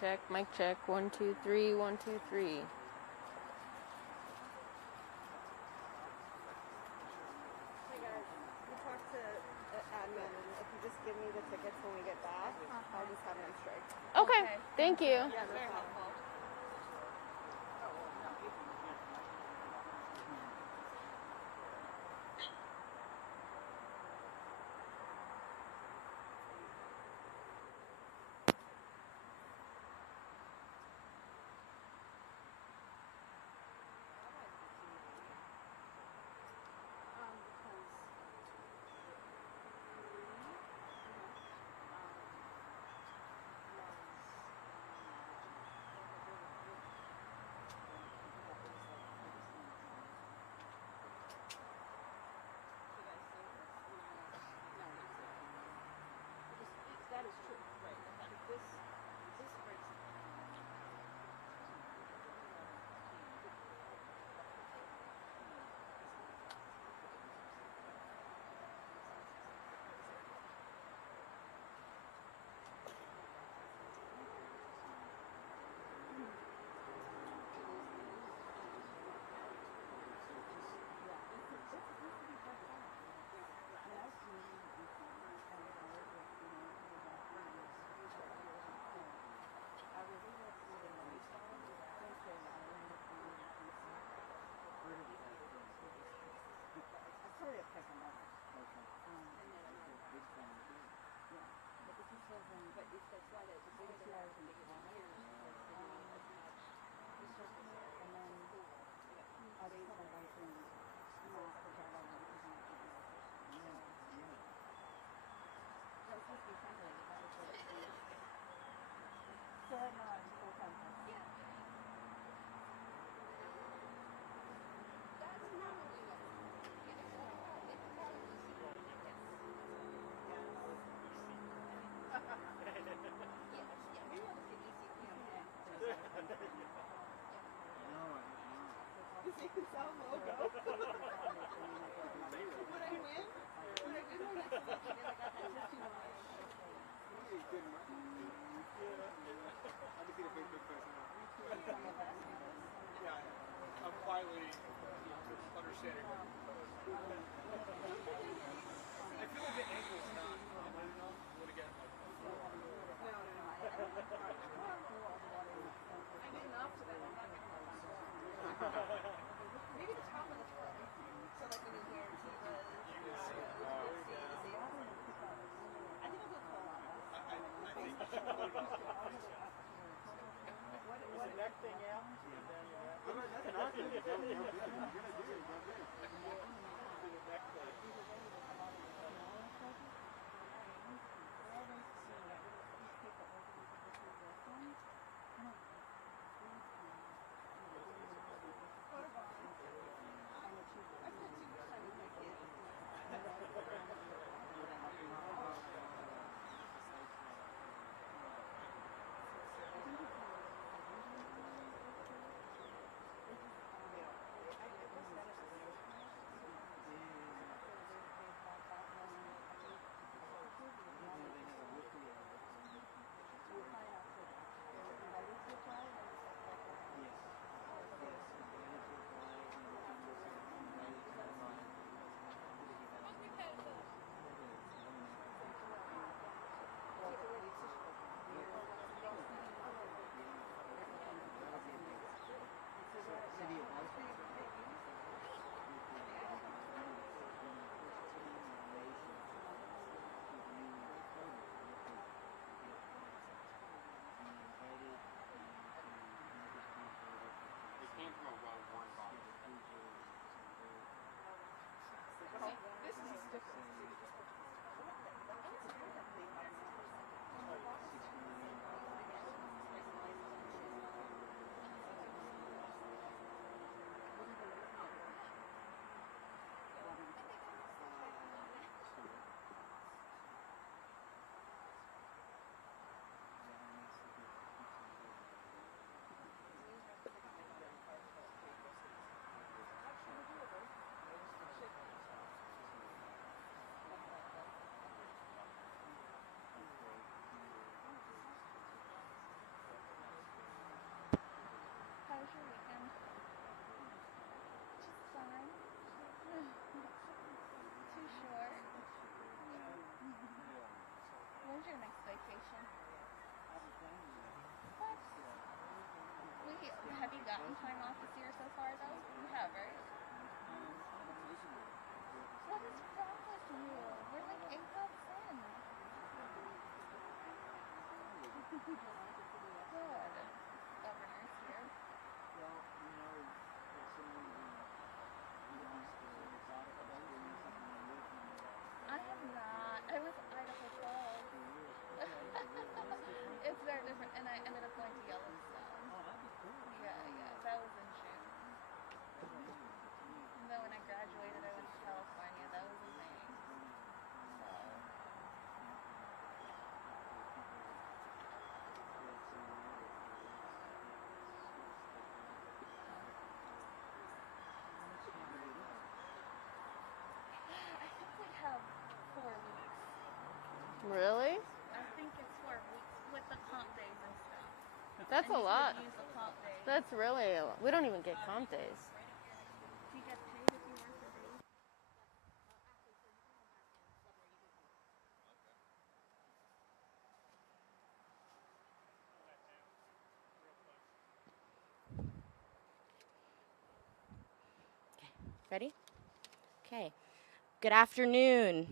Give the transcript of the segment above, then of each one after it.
check. Mic check. 1, 2, 3. 1, 2, 3. Hey guys, we talked to admin, and if you just give me the tickets when we get back, I'll just have them straight. Okay. Thank you. Yeah, no problem. That is true, right? This breaks it. I'm quietly understanding. I feel like the ankle's not what again. I did enough to that. I'm not getting maybe the top of the truck. So like when you hear Tivas, I think I'll go cold. Is the neck thing out? That's an argument. When's your next vacation? What? Have you gotten time off this year so far, though? You have, right? What is wrong with you? We're like 8 months in. Good. Governor's here. I have not. I was Idaho Falls. It's very different, and I ended up going to Yellowstone. Yeah, that was in June. And then when I graduated, I went to California. That was in May. So. I think we have 4 weeks. Really? I think it's 4 weeks with the comp days and stuff. That's a And you lot. could use the comp days. That's really a lot. We don't even get comp days. Do you get paid if you work the days? Ready? Okay. Good afternoon.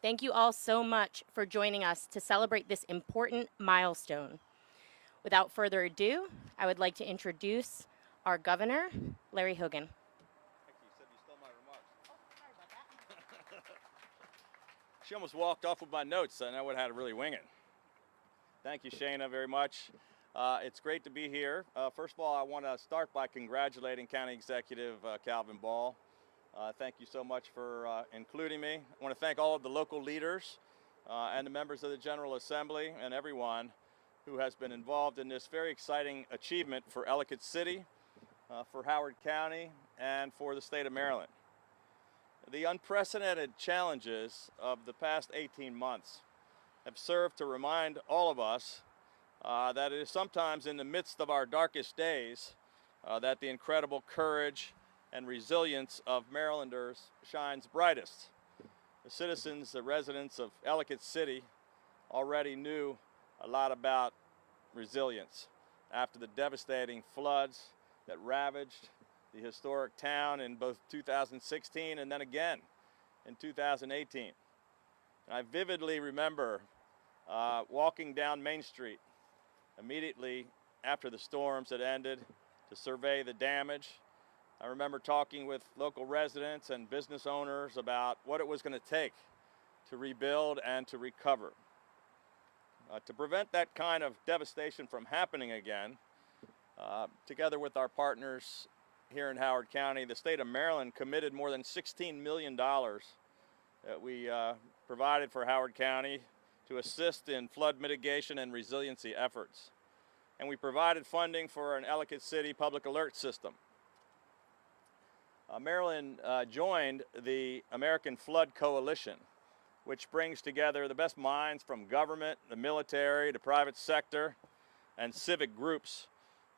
Thank you all so much for joining us to celebrate this important milestone. Without further ado, I would like to introduce our governor, Larry Hogan. Actually, you said you stole my remarks. Oh, sorry about that. She almost walked off with my notes, and I would have had to really wing it. Thank you, Shayna, very much. It's great to be here. First of all, I want to start by congratulating County Executive Calvin Ball. Thank you so much for including me. I want to thank all of the local leaders and the members of the General Assembly and everyone who has been involved in this very exciting achievement for Ellicott City, for Howard County, and for the state of Maryland. The unprecedented challenges of the past 18 months have served to remind all of us that it is sometimes in the midst of our darkest days that the incredible courage and resilience of Marylanders shines brightest. The citizens, the residents of Ellicott City already knew a lot about resilience after the devastating floods that ravaged the historic town in both 2016 and then again in 2018. And I vividly remember walking down Main Street immediately after the storms had ended to survey the damage. I remember talking with local residents and business owners about what it was going to take to rebuild and to recover. To prevent that kind of devastation from happening again, together with our partners here in Howard County, the state of Maryland committed more than $16 million that we provided for Howard County to assist in flood mitigation and resiliency efforts. And we provided funding for an Ellicott City public alert system. Maryland joined the American Flood Coalition, which brings together the best minds from government, the military, the private sector, and civic groups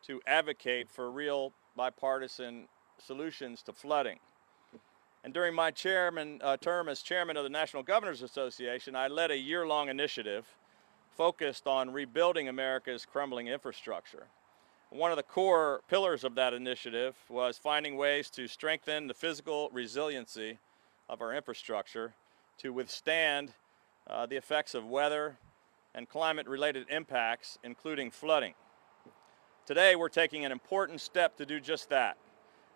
to advocate for real bipartisan solutions to flooding. And during my term as chairman of the National Governors Association, I led a year-long initiative focused on rebuilding America's crumbling infrastructure. One of the core pillars of that initiative was finding ways to strengthen the physical resiliency of our infrastructure to withstand the effects of weather and climate-related impacts, including flooding. Today, we're taking an important step to do just that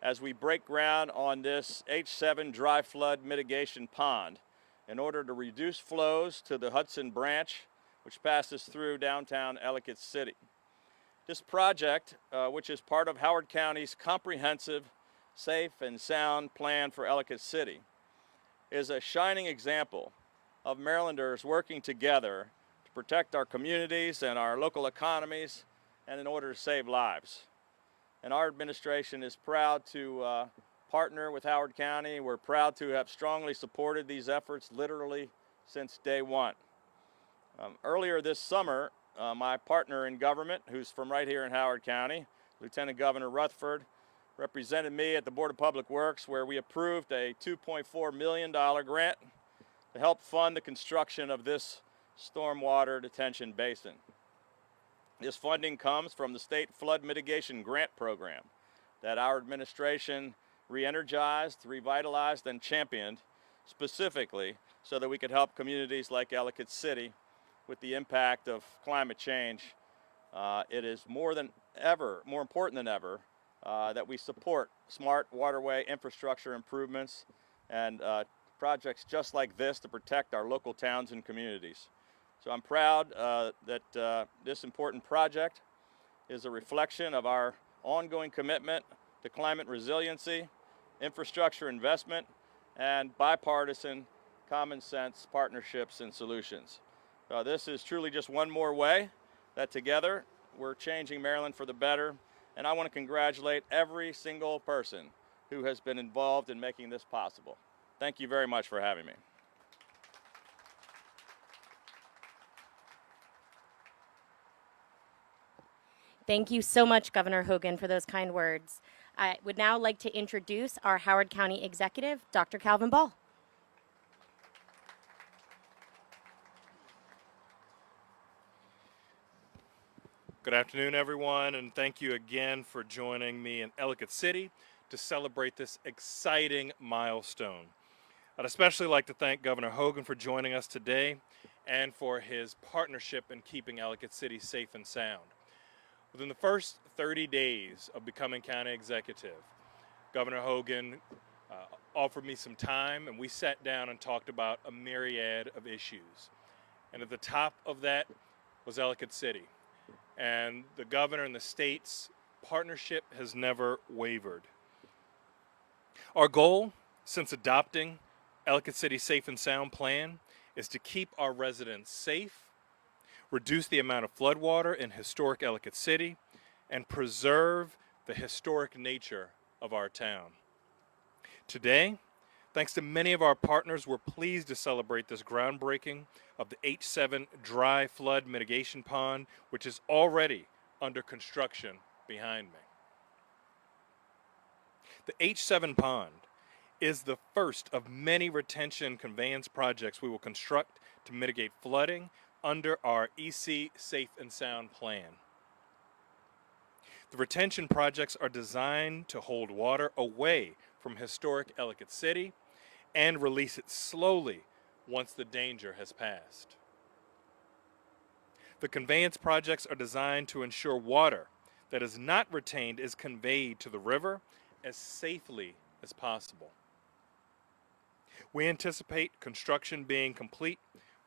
as we break ground on this H7 dry flood mitigation pond in order to reduce flows to the Hudson Branch, which passes through downtown Ellicott City. This project, which is part of Howard County's comprehensive, safe and sound plan for Ellicott City, is a shining example of Marylanders working together to protect our communities and our local economies and in order to save lives. And our administration is proud to partner with Howard County. We're proud to have strongly supported these efforts literally since day one. Earlier this summer, my partner in government, who's from right here in Howard County, Lieutenant Governor Rutherford, represented me at the Board of Public Works, where we approved a $2.4 million grant to help fund the construction of this stormwater detention basin. This funding comes from the State Flood Mitigation Grant Program that our administration re-energized, revitalized, and championed specifically so that we could help communities like Ellicott City with the impact of climate change. It is more important than ever, that we support smart waterway infrastructure improvements and projects just like this to protect our local towns and communities. So I'm proud that this important project is a reflection of our ongoing commitment to climate resiliency, infrastructure investment, and bipartisan common sense partnerships and solutions. This is truly just one more way that together we're changing Maryland for the better, and I want to congratulate every single person who has been involved in making this possible. Thank you very much for having me. Thank you so much, Governor Hogan, for those kind words. I would now like to introduce our Howard County Executive, Dr. Calvin Ball. Good afternoon, everyone, and thank you again for joining me in Ellicott City to celebrate this exciting milestone. I'd especially like to thank Governor Hogan for joining us today and for his partnership in keeping Ellicott City safe and sound. Within the first 30 days of becoming county executive, Governor Hogan offered me some time, and we sat down and talked about a myriad of issues. And at the top of that was Ellicott City. And the governor and the state's partnership has never wavered. Our goal since adopting Ellicott City's Safe and Sound Plan is to keep our residents safe, reduce the amount of floodwater in historic Ellicott City, and preserve the historic nature of our town. Today, thanks to many of our partners, we're pleased to celebrate this groundbreaking of the H7 dry flood mitigation pond, which is already under construction behind me. The H7 pond is the first of many retention conveyance projects we will construct to mitigate flooding under our EC Safe and Sound Plan. The retention projects are designed to hold water away from historic Ellicott City and release it slowly once the danger has passed. The conveyance projects are designed to ensure water that is not retained is conveyed to the river as safely as possible. We anticipate construction being complete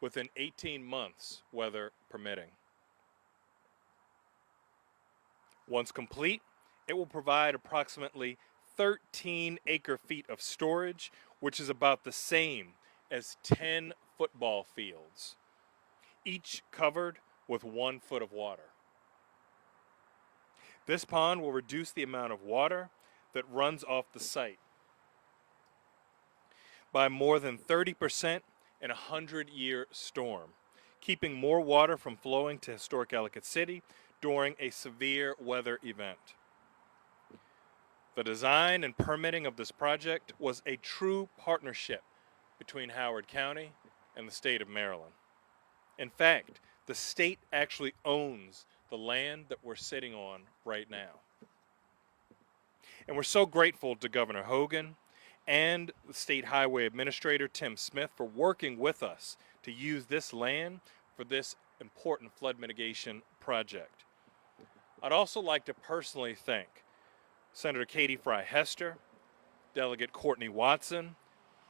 within 18 months, weather permitting. Once complete, it will provide approximately 13 acre-feet of storage, which is about the same as 10 football fields, each covered with 1 foot of water. This pond will reduce the amount of water that runs off the site by more than 30% in a 100-year storm, keeping more water from flowing to historic Ellicott City during a severe weather event. The design and permitting of this project was a true partnership between Howard County and the state of Maryland. In fact, the state actually owns the land that we're sitting on right now. And we're so grateful to Governor Hogan and the State Highway Administrator Tim Smith for working with us to use this land for this important flood mitigation project. I'd also like to personally thank Senator Katie Fry Hester, Delegate Courtney Watson,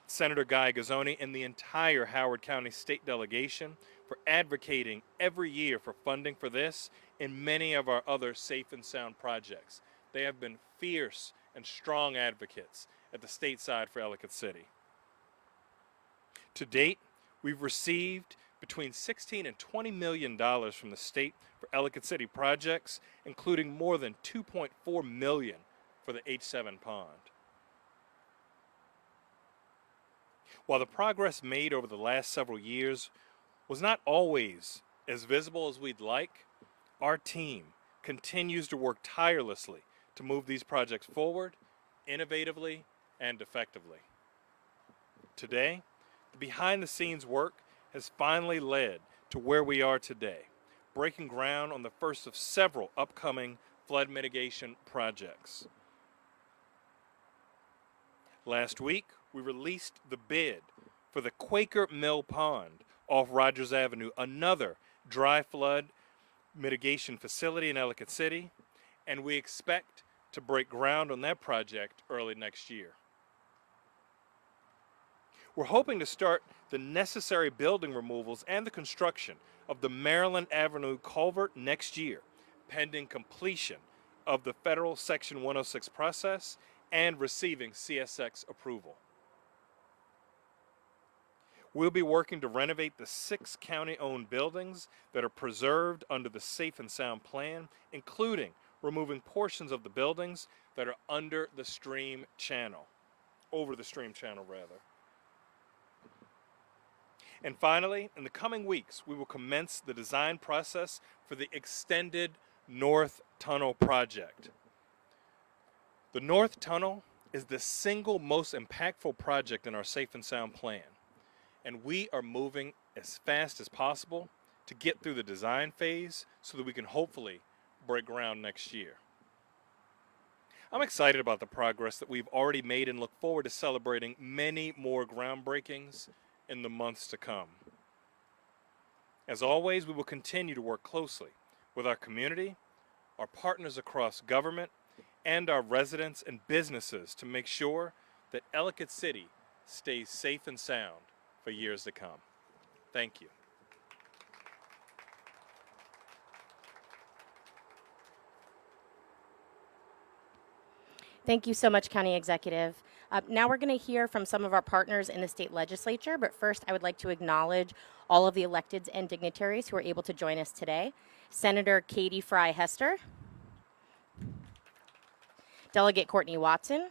Senator Guy Gazzoni, and the entire Howard County State Delegation for advocating every year for funding for this and many of our other safe and sound projects. They have been fierce and strong advocates at the state side for Ellicott City. To date, we've received between $16 and $20 million from the state for Ellicott City projects, including more than $2.4 million for the H7 pond. While the progress made over the last several years was not always as visible as we'd like, our team continues to work tirelessly to move these projects forward innovatively and effectively. Today, the behind-the-scenes work has finally led to where we are today, breaking ground on the first of several upcoming flood mitigation projects. Last week, we released the bid for the Quaker Mill Pond off Rogers Avenue, another dry flood mitigation facility in Ellicott City, and we expect to break ground on that project early next year. We're hoping to start the necessary building removals and the construction of the Maryland Avenue culvert next year, pending completion of the federal Section 106 process and receiving CSX approval. We'll be working to renovate the 6 county-owned buildings that are preserved under the Safe and Sound Plan, including removing portions of the buildings that are under the stream channel, over the stream channel rather. And finally, in the coming weeks, we will commence the design process for the extended North Tunnel project. The North Tunnel is the single most impactful project in our Safe and Sound Plan, and we are moving as fast as possible to get through the design phase so that we can hopefully break ground next year. I'm excited about the progress that we've already made and look forward to celebrating many more groundbreakings in the months to come. As always, we will continue to work closely with our community, our partners across government, and our residents and businesses to make sure that Ellicott City stays safe and sound for years to come. Thank you. Thank you so much, County Executive. Now we're going to hear from some of our partners in the state legislature, but first I would like to acknowledge all of the electeds and dignitaries who are able to join us today. Senator Katie Fry Hester, Delegate Courtney Watson,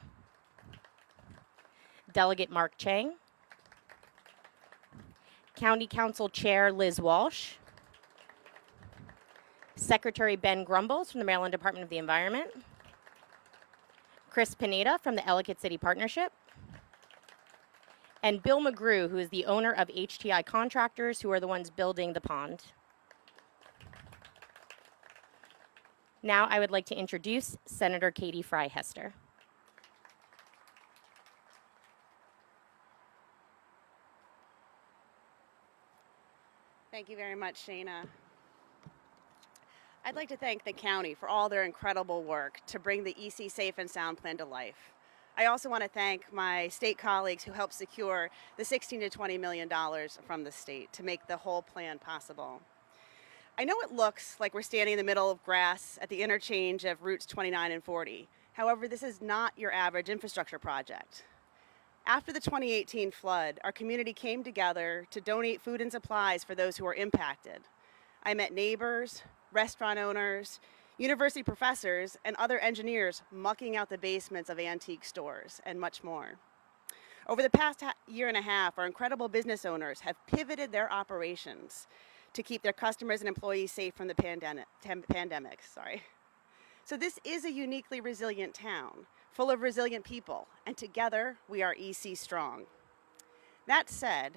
Delegate Mark Chang, County Council Chair Liz Walsh, Secretary Ben Grumbles from the Maryland Department of the Environment, Chris Pineda from the Ellicott City Partnership, and Bill McGrew, who is the owner of HTI Contractors, who are the ones building the pond. Now I would like to introduce Senator Katie Fry Hester. Thank you very much, Shayna. I'd like to thank the county for all their incredible work to bring the EC Safe and Sound Plan to life. I also want to thank my state colleagues who helped secure the $16 to $20 million from the state to make the whole plan possible. I know it looks like we're standing in the middle of grass at the interchange of routes 29 and 40. However, this is not your average infrastructure project. After the 2018 flood, our community came together to donate food and supplies for those who were impacted. I met neighbors, restaurant owners, university professors, and other engineers mucking out the basements of antique stores, and much more. Over the past year and a half, our incredible business owners have pivoted their operations to keep their customers and employees safe from the pandemic. So this is a uniquely resilient town, full of resilient people, and together we are EC strong. That said,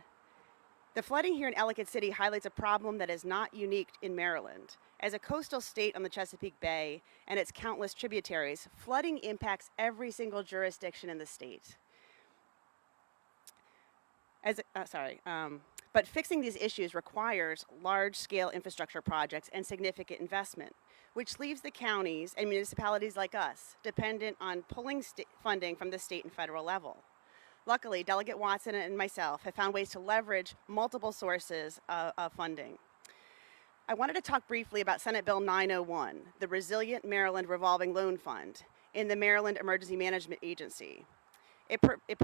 the flooding here in Ellicott City highlights a problem that is not unique in Maryland. As a coastal state on the Chesapeake Bay and its countless tributaries, flooding impacts every single jurisdiction in the state. But fixing these issues requires large-scale infrastructure projects and significant investment, which leaves the counties and municipalities like us dependent on pulling funding from the state and federal level. Luckily, Delegate Watson and myself have found ways to leverage multiple sources of funding. I wanted to talk briefly about Senate Bill 901, the Resilient Maryland Revolving Loan Fund, in the Maryland Emergency Management Agency. It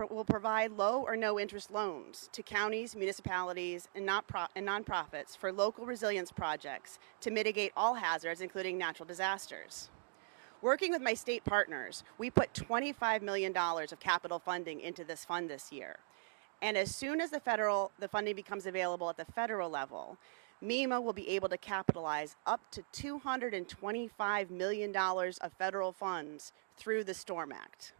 will provide low or no interest loans to counties, municipalities, and nonprofits for local resilience projects to mitigate all hazards, including natural disasters. Working with my state partners, we put $25 million of capital funding into this fund this year. And as soon as the funding becomes available at the federal level, MEMA will be able to capitalize up to $225 million of federal funds through the STORM Act.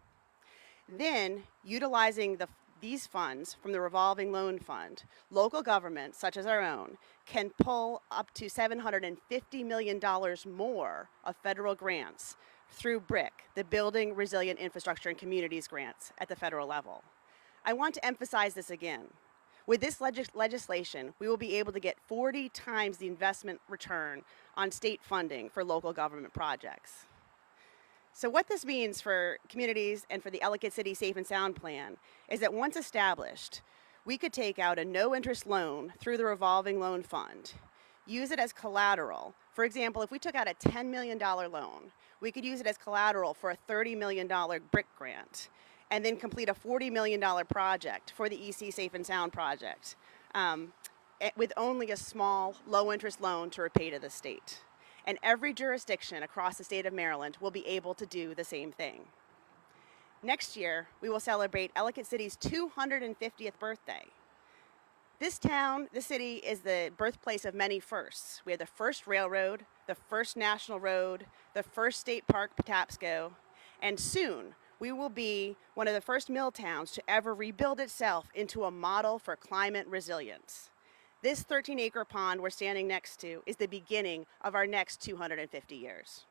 Then, utilizing these funds from the revolving loan fund, local governments, such as our own, can pull up to $750 million more of federal grants through BRIC, the Building Resilient Infrastructure and Communities grants at the federal level. I want to emphasize this again. With this legislation, we will be able to get 40 times the investment return on state funding for local government projects. So what this means for communities and for the Ellicott City Safe and Sound Plan is that once established, we could take out a no-interest loan through the revolving loan fund, use it as collateral. For example, if we took out a $10 million loan, we could use it as collateral for a $30 million BRIC grant, and then complete a $40 million project for the EC Safe and Sound project with only a small, low-interest loan to repay to the state. And every jurisdiction across the state of Maryland will be able to do the same thing. Next year, we will celebrate Ellicott City's 250th birthday. This town, this city, is the birthplace of many firsts. We had the first railroad, the first national road, the first state park, Patapsco, and soon we will be one of the first mill towns to ever rebuild itself into a model for climate resilience. This 13-acre pond we're standing next to is the beginning of our next 250 years.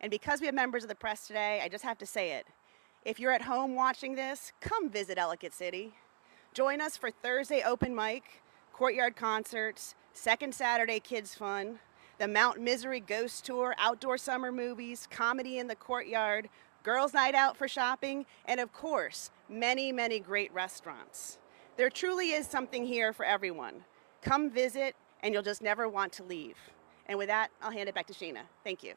And because we have members of the press today, I just have to say it. If you're at home watching this, come visit Ellicott City. Join us for Thursday open mic, courtyard concerts, second Saturday kids fun, the Mount Misery ghost tour, outdoor summer movies, comedy in the courtyard, girls' night out for shopping, and of course, many, many great restaurants. There truly is something here for everyone. Come visit, and you'll just never want to leave. And with that, I'll hand it back to Sheena. Thank you.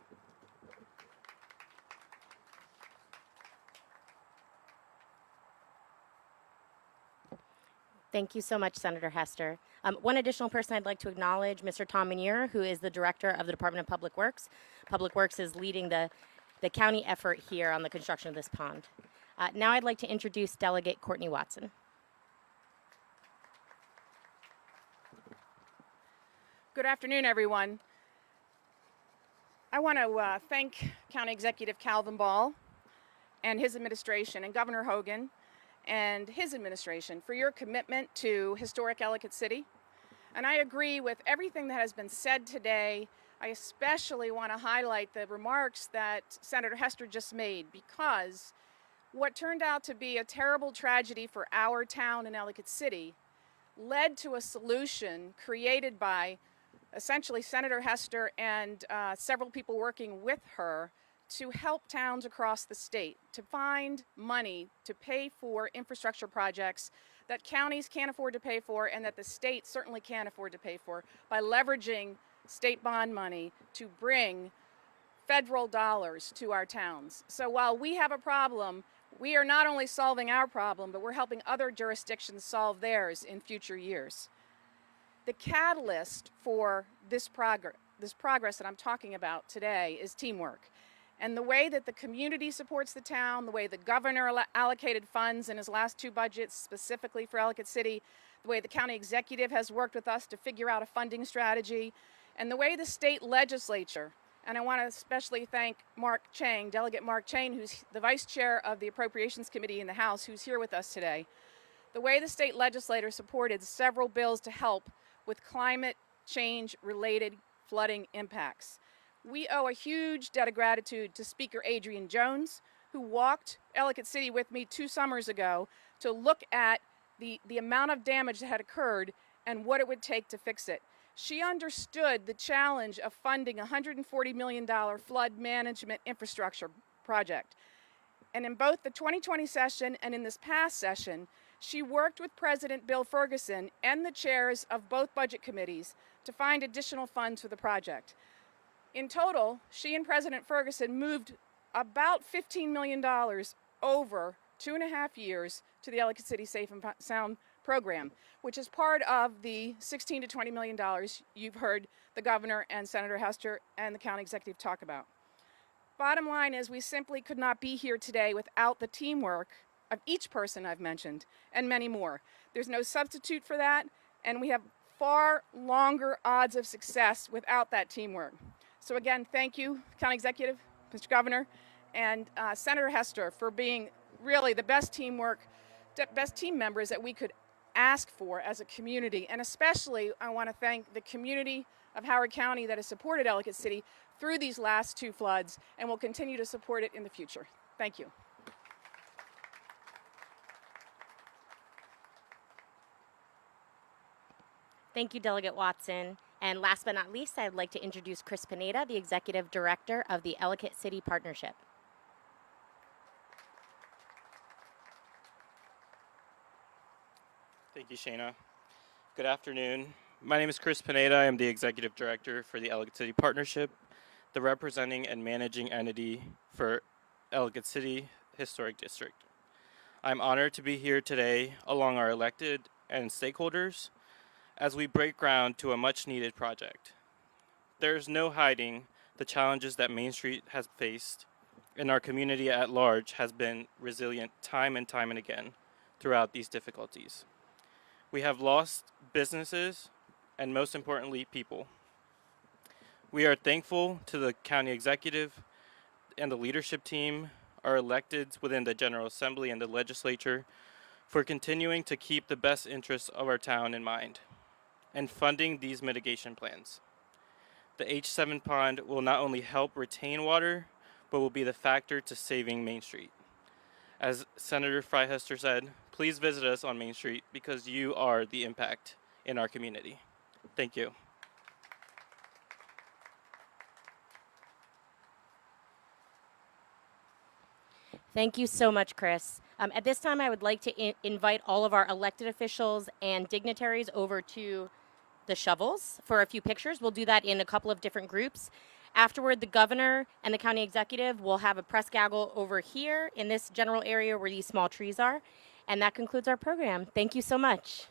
Thank you so much, Senator Hester. One additional person I'd like to acknowledge, Mr. Tom Minier, who is the Director of the Department of Public Works. Public Works is leading the county effort here on the construction of this pond. Now I'd like to introduce Delegate Courtney Watson. Good afternoon, everyone. I want to thank County Executive Calvin Ball and his administration, and Governor Hogan and his administration for your commitment to historic Ellicott City. And I agree with everything that has been said today. I especially want to highlight the remarks that Senator Hester just made, because what turned out to be a terrible tragedy for our town in Ellicott City led to a solution created by essentially Senator Hester and several people working with her to help towns across the state to find money to pay for infrastructure projects that counties can't afford to pay for and that the state certainly can't afford to pay for by leveraging state bond money to bring federal dollars to our towns. So while we have a problem, we are not only solving our problem, but we're helping other jurisdictions solve theirs in future years. The catalyst for this progress that I'm talking about today is teamwork. And the way that the community supports the town, the way the governor allocated funds in his last two budgets specifically for Ellicott City, the way the county executive has worked with us to figure out a funding strategy, and the way the state legislature, and I want to especially thank Mark Chang, Delegate Mark Chang, who's the vice chair of the Appropriations Committee in the House, who's here with us today. The way the state legislature supported several bills to help with climate change related flooding impacts. We owe a huge debt of gratitude to Speaker Adrian Jones, who walked Ellicott City with me 2 summers ago to look at the amount of damage that had occurred and what it would take to fix it. She understood the challenge of funding a $140 million flood management infrastructure project. And in both the 2020 session and in this past session, she worked with President Bill Ferguson and the chairs of both budget committees to find additional funds for the project. In total, she and President Ferguson moved about $15 million over 2.5 years to the Ellicott City Safe and Sound program, which is part of the $16 to $20 million you've heard the governor and Senator Hester and the county executive talk about. Bottom line is we simply could not be here today without the teamwork of each person I've mentioned and many more. There's no substitute for that, and we have far longer odds of success without that teamwork. So again, thank you, County Executive, Mr. Governor, and Senator Hester for being really the best team members that we could ask for as a community. And especially, I want to thank the community of Howard County that has supported Ellicott City through these last 2 floods and will continue to support it in the future. Thank you. Thank you, Delegate Watson. And last but not least, I'd like to introduce Chris Pineda, the Executive Director of the Ellicott City Partnership. Thank you, Shayna. Good afternoon. My name is Chris Pineda. I am the Executive Director for the Ellicott City Partnership, the representing and managing entity for Ellicott City Historic District. I'm honored to be here today along our elected and stakeholders as we break ground to a much needed project. There is no hiding the challenges that Main Street has faced, and our community at large has been resilient time and time and again throughout these difficulties. We have lost businesses and, most importantly, people. We are thankful to the county executive and the leadership team, our electeds within the General Assembly and the legislature, for continuing to keep the best interests of our town in mind and funding these mitigation plans. The H7 pond will not only help retain water, but will be the factor to saving Main Street. As Senator Freihester said, please visit us on Main Street because you are the impact in our community. Thank you. Thank you so much, Chris. At this time, I would like to invite all of our elected officials and dignitaries over to the shovels for a few pictures. We'll do that in a couple of different groups. Afterward, the governor and the county executive will have a press gaggle over here in this general area where these small trees are. And that concludes our program. Thank you so much.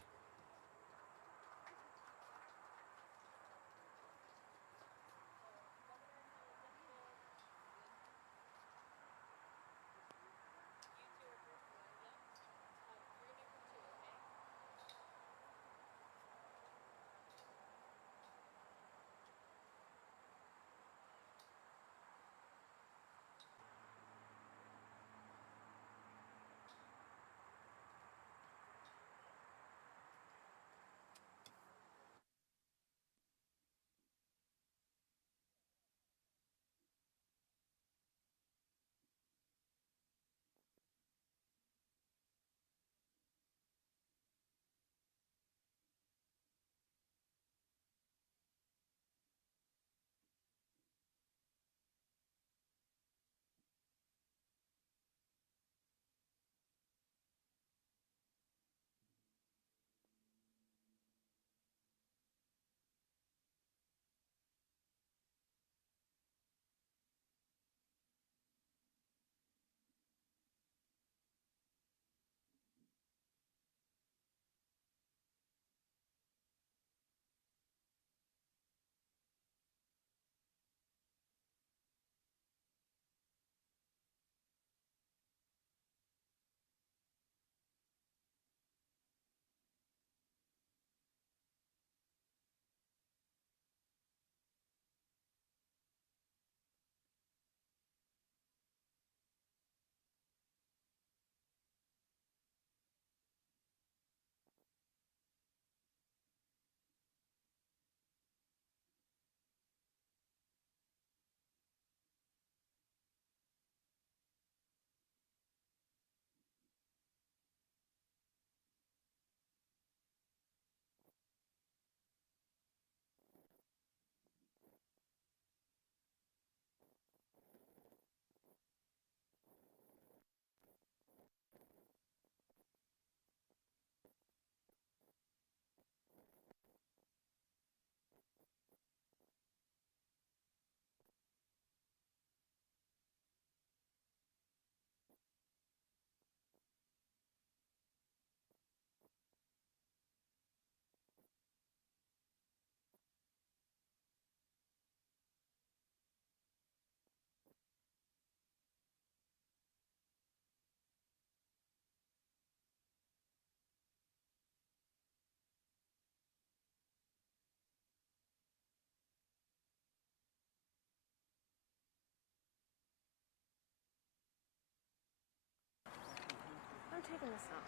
I'm taking this out.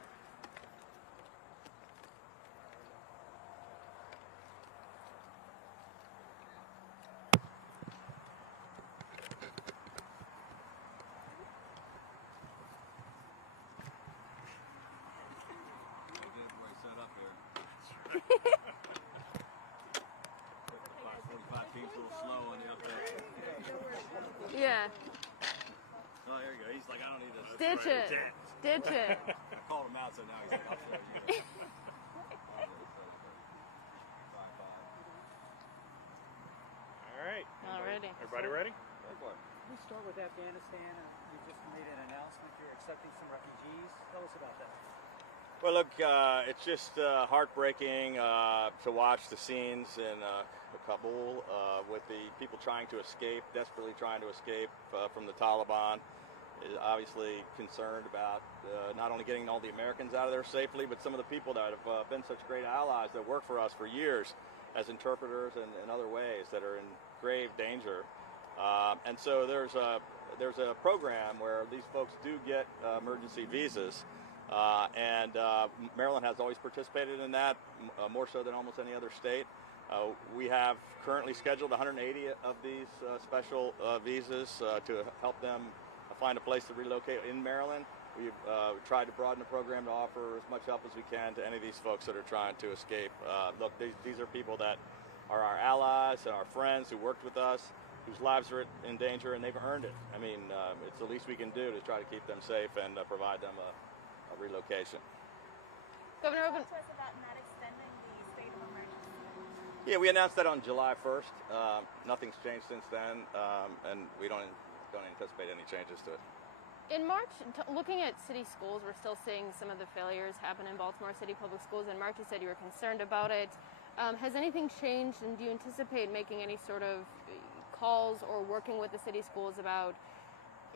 Yeah. Oh, there you go. He's like, I don't need this. Ditch it. Ditch it. I called him out, so now he's like, I'll show you. All right. Alrighty. Everybody ready? Go for it. Can we start with Afghanistan? You just made an announcement. You're accepting some refugees. Tell us about that. Well, look, it's just heartbreaking to watch the scenes in Kabul with the people trying to escape, desperately trying to escape from the Taliban. Obviously concerned about not only getting all the Americans out of there safely, but some of the people that have been such great allies that work for us for years as interpreters and in other ways that are in grave danger. And so there's a program where these folks do get emergency visas. And Maryland has always participated in that, more so than almost any other state. We have currently scheduled 180 of these special visas to help them find a place to relocate in Maryland. We've tried to broaden the program to offer as much help as we can to any of these folks that are trying to escape. Look, these are people that are our allies and our friends who worked with us, whose lives are in danger, and they've earned it. I mean, it's the least we can do to try to keep them safe and provide them a relocation. Governor Hogan. Talk to us about not extending the state of emergency. Yeah, we announced that on July 1st. Nothing's changed since then, and we don't anticipate any changes to it. In March, looking at city schools, we're still seeing some of the failures happen in Baltimore City Public Schools. In March, you said you were concerned about it. Has anything changed, and do you anticipate making any sort of calls or working with the city schools about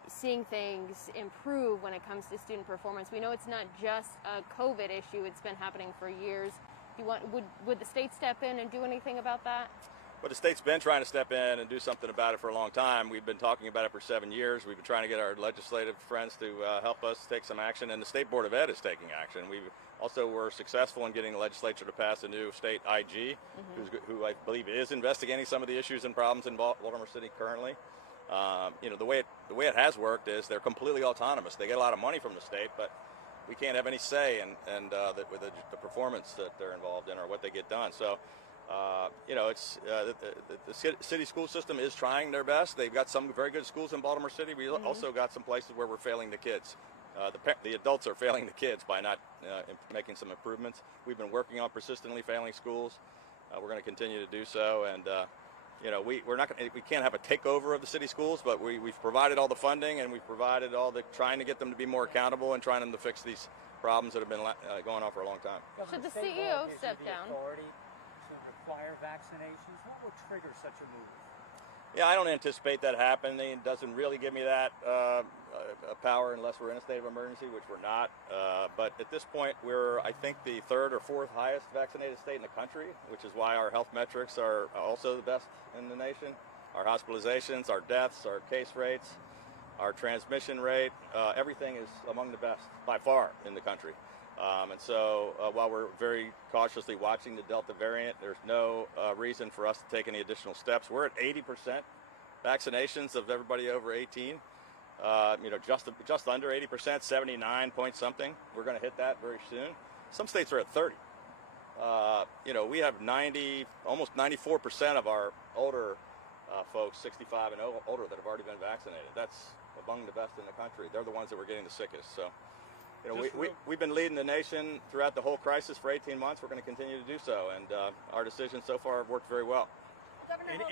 seeing things improve when it comes to student performance? We know it's not just a COVID issue, it's been happening for years. Would the state step in and do anything about that? Well, the state's been trying to step in and do something about it for a long time. We've been talking about it for 7 years. We've been trying to get our legislative friends to help us take some action, and the State Board of Ed is taking action. We also were successful in getting the legislature to pass a new state IG, who I believe is investigating some of the issues and problems in Baltimore City currently. You know, the way it has worked is they're completely autonomous. They get a lot of money from the state, but we can't have any say in the performance that they're involved in or what they get done. So, you know, it's the city school system is trying their best. They've got some very good schools in Baltimore City. We also got some places where we're failing the kids. The adults are failing the kids by not making some improvements. We've been working on persistently failing schools. We're going to continue to do so, and you know, we can't have a takeover of the city schools, but we've provided all the funding, and we've provided all the trying to get them to be more accountable and trying them to fix these problems that have been going on for a long time. Should the state CEO law gives step you the down? authority to require vaccinations. What would trigger such a move? Yeah, I don't anticipate that happening. It doesn't really give me that power unless we're in a state of emergency, which we're not. But at this point, we're, I think, the third or fourth highest vaccinated state in the country, which is why our health metrics are also the best in the nation. Our hospitalizations, our deaths, our case rates, our transmission rate, everything is among the best by far in the country. And so while we're very cautiously watching the Delta variant, there's no reason for us to take any additional steps. We're at 80% vaccinations of everybody over 18. You know, just under 80%, 79 point something. We're going to hit that very soon. Some states are at 30. You know, we have almost 94% of our older folks, 65 and older, that have already been vaccinated. That's among the best in the country. They're the ones that were getting the sickest. So, you know, we've been leading the nation throughout the whole crisis for 18 months. We're going to continue to do so, and our decisions so far have worked very well.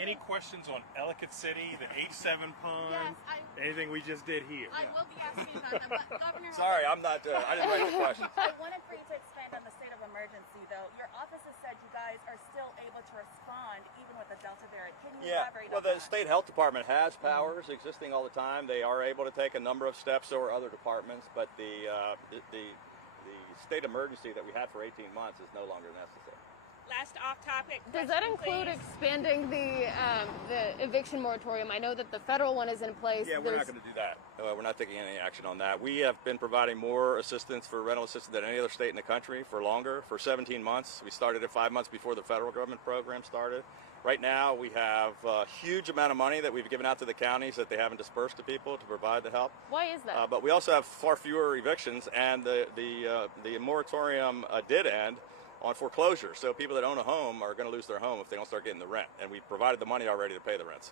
Any questions on Ellicott City, the 8-7 pun, Yes, anything we just did here? I will be asking about that, but Governor Sorry, I'm not. I didn't write the question. I wanted for you to expand on the state of emergency, though. Your office has said you guys are still able to respond even with the Delta variant. Can you elaborate Well, on the that? state health department has powers existing all the time. They are able to take a number of steps, so are other departments, but the state emergency that we had for 18 months is no longer necessary. Last off-topic Does that question, include please. expanding the eviction moratorium? I know that the federal one is in place. Yeah, we're not going to do that. We're not taking any action on that. We have been providing more assistance for rental assistance than any other state in the country for longer, for 17 months. We started it 5 months before the federal government program started. Right now, we have a huge amount of money that we've given out to the counties that they haven't dispersed to people to provide the help. Why is that? But we also have far fewer evictions, and the moratorium did end on foreclosure. So people that own a home are going to lose their home if they don't start getting the rent. And we provided the money already to pay the rents.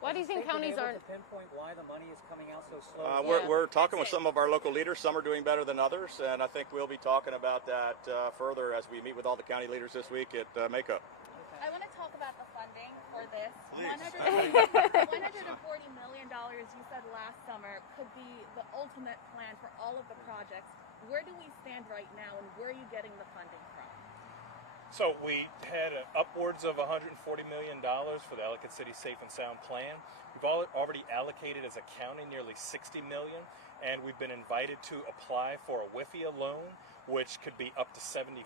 Why do you think Has the state counties been aren't? able to pinpoint why the money is coming out so slow? We're talking with some of our local leaders. Some are doing better than others, and I think we'll be talking about that further as we meet with all the county leaders this week at Makeup. I want to talk about the funding for this. Please. $140 million you said last summer could be the ultimate plan for all of the projects. Where do we stand right now, and where are you getting the funding from? So we had upwards of $140 million for the Ellicott City Safe and Sound Plan. We've already allocated as a county nearly $60 million, and we've been invited to apply for a WIFIA loan, which could be up to $75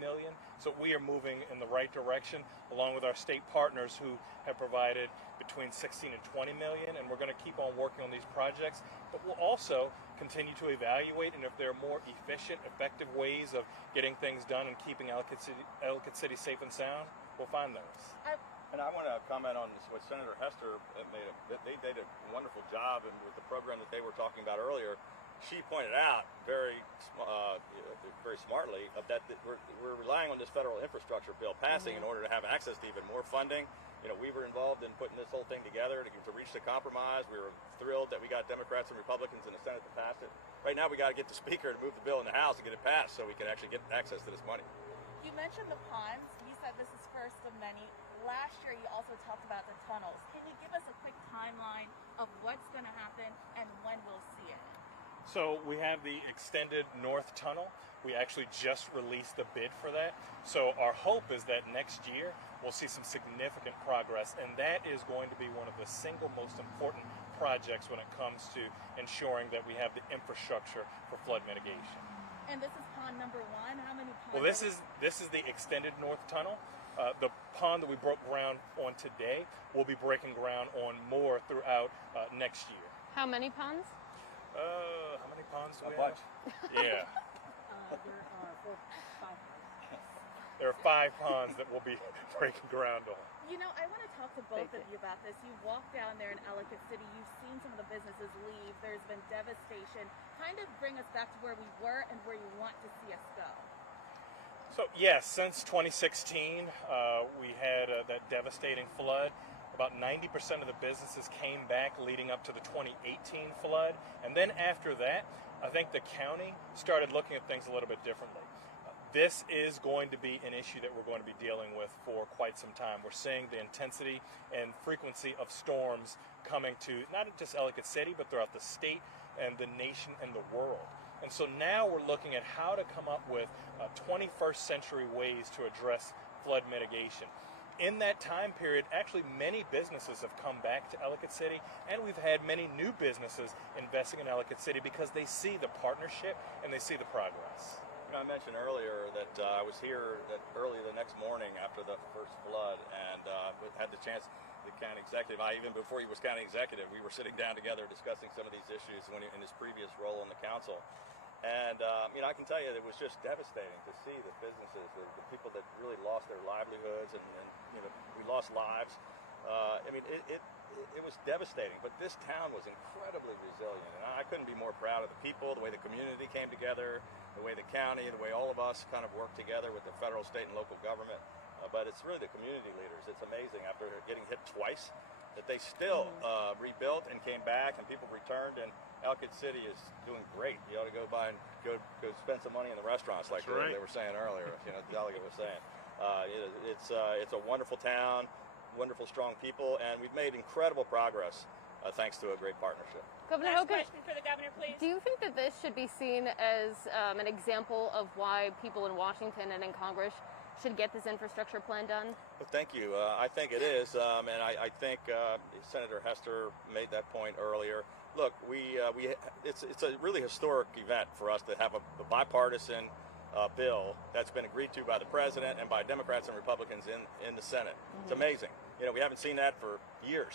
million. So we are moving in the right direction, along with our state partners who have provided between 16 and 20 million, and we're going to keep on working on these projects. But we'll also continue to evaluate, and if there are more efficient, effective ways of getting things done and keeping Ellicott City safe and sound, we'll find those. And I want to comment on this, what Senator Hester made. They did a wonderful job, and with the program that they were talking about earlier, she pointed out very smartly that we're relying on this federal infrastructure bill passing in order to have access to even more funding. You know, we were involved in putting this whole thing together to reach the compromise. We were thrilled that we got Democrats and Republicans in the Senate to pass it. Right now, we got to get the Speaker to move the bill in the House and get it passed so we can actually get access to this money. You mentioned the ponds. You said this is first of many. Last year, you also talked about the tunnels. Can you give us a quick timeline of what's going to happen and when we'll see it? So we have the extended North Tunnel. We actually just released the bid for that. So our hope is that next year we'll see some significant progress, and that is going to be one of the single most important projects when it comes to ensuring that we have the infrastructure for flood mitigation. And this is pond number one. How many ponds? Well, this is the extended North Tunnel. The pond that we broke ground on today, we'll be breaking ground on more throughout next year. How many ponds? How many ponds do we A bunch. have? Yeah. There are 4, 5 ponds. There are 5 ponds that we'll be breaking ground on. You know, I want to talk to both of you about this. You walked down there in Ellicott City. You've seen some of the businesses leave. There's been devastation. Kind of bring us back to where we were and where you want to see us go. So yes, since 2016, we had that devastating flood. About 90% of the businesses came back leading up to the 2018 flood. And then after that, I think the county started looking at things a little bit differently. This is going to be an issue that we're going to be dealing with for quite some time. We're seeing the intensity and frequency of storms coming to not just Ellicott City, but throughout the state and the nation and the world. And so now we're looking at how to come up with 21st century ways to address flood mitigation. In that time period, actually many businesses have come back to Ellicott City, and we've had many new businesses investing in Ellicott City because they see the partnership and they see the progress. You know, I mentioned earlier that I was here early the next morning after the first flood, and had the chance, the county executive, even before he was county executive, we were sitting down together discussing some of these issues in his previous role on the council. And, you know, I can tell you it was just devastating to see the businesses, the people that really lost their livelihoods, and you know, we lost lives. I mean, it was devastating, but this town was incredibly resilient, and I couldn't be more proud of the people, the way the community came together, the way the county, the way all of us kind of worked together with the federal, state, and local government. But it's really the community leaders. It's amazing after getting hit twice that they still rebuilt and came back, and people returned, and Ellicott City is doing great. You ought to go by and go spend some money in the restaurants, like they were saying earlier. You know, the delegate was saying. It's a wonderful town, wonderful, strong people, and we've made incredible progress thanks to a great partnership. Governor Last Hogan, question for the governor, please. do you think that this should be seen as an example of why people in Washington and in Congress should get this infrastructure plan done? Well, thank you. I think it is, and I think Senator Hester made that point earlier. Look, it's a really historic event for us to have a bipartisan bill that's been agreed to by the president and by Democrats and Republicans in the Senate. It's amazing. You know, we haven't seen that for years,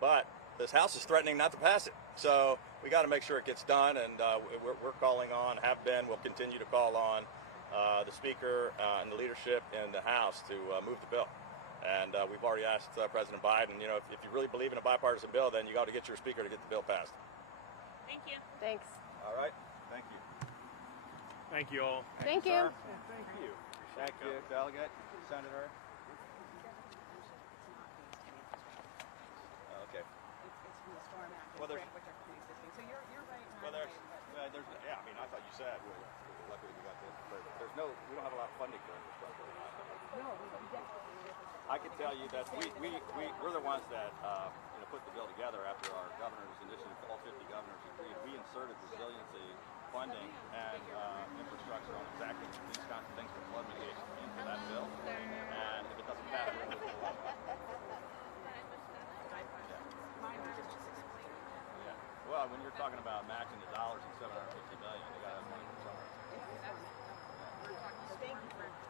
but this House is threatening not to pass it. So we got to make sure it gets done, and we're calling on, have been, will continue to call on the Speaker and the leadership in the House to move the bill. And we've already asked President Biden, you know, if you really believe in a bipartisan bill, then you got to get your Speaker to get the bill passed. Thank you. Thanks. All right. Thank you. Thank you all. Thank you. Sir. Thank you. Thank you, Delegate, Senator. we don't have a lot of funding for infrastructure. I can tell you that we're the ones that put the bill together after our governor's initiative, all 50 governors agreed. We inserted resiliency funding and infrastructure on exactly these kinds of things for flood mitigation into that bill. And if it doesn't pass, we're going to pull it. Yeah. Well, when you're talking about matching the dollars and $750 million, you got to have money for somewhere. Thank you for